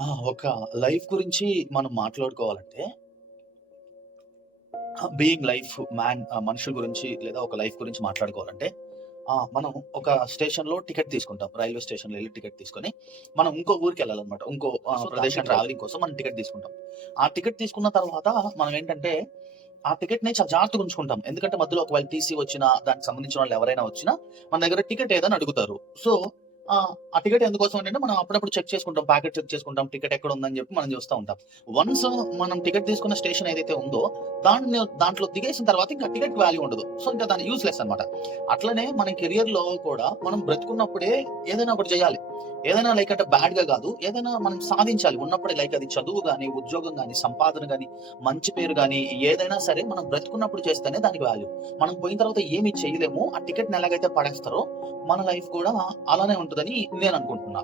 ఒక లైఫ్ గురించి మనం మాట్లాడుకోవాలంటే బీయింగ్ లైఫ్ మనుషుల గురించి లేదా ఒక లైఫ్ గురించి మాట్లాడుకోవాలంటే మనం ఒక స్టేషన్‌లో టికెట్ తీసుకుంటాం. రైల్వే స్టేషన్‌లో ఎళ్లి టికెట్ తీసుకొని, మనం ఇంకో ఊరికెళ్ళాలన్నమాట. ఇంకో ప్రదేశం ట్రావెలింగ్ కోసం మనం టికెట్ తీసుకుంటాం. ఆ టికెట్ తీసుకున్న తర్వాత మనం ఏంటంటే, ఆ టికెట్‌ని చాలా జాగ్రత్తగా ఉంచుకుంటాం. ఎందుకంటే మధ్యలో ఒకవేళ టీసీ వచ్చినా, దానికి సంబంధించిన వాళ్ళు ఎవరైనా వచ్చినా, మన దగ్గర టికెట్ ఏదని అడుగుతారు. సో, ఆ టికెట్ ఎందుకోసం అంటే మనం అప్పుడప్పుడు చెక్ చేసుకుంటాం. ప్యాకెట్ చెక్ చేసుకుంటాం. టికెట్ ఎక్కడ ఉందని చెప్పి మనం చూస్తా ఉంటాం. వన్స్ మనం టికెట్ తీసుకున్న స్టేషన్ ఏదైతే ఉందో, దాంట్లో దిగేసిన తర్వాత ఇంకా టికెట్‌కి వాల్యూ ఉండదు. సో, ఇంకా దాన్ని యూజ్‌లెస్ అన్నమాట. అట్లనే మన కెరియర్‌లో కూడా మనం బ్రతికున్నప్పుడే ఏదైనా ఒకటి చేయాలి. ఏదైనా లైక్ అంటే బ్యాడ్‌గా గాదు. ఏదైనా మనం సాధించాలి. ఉన్నప్పుడే లైక్ అది చదువు గాని, ఉద్యోగం గాని, సంపాదన గాని, మంచి పేరు గాని, ఏదైనా సరే మనం బ్రతికున్నప్పుడు చేస్తేనే దానికి వాల్యూ. మనం పోయిన తర్వాత ఏమి చేయలేము. ఆ టికెట్‌ని ఎలాగైతే పడేస్తారో, మన లైఫ్ కూడా అలానే ఉంటదని నేననుకుంటున్నా.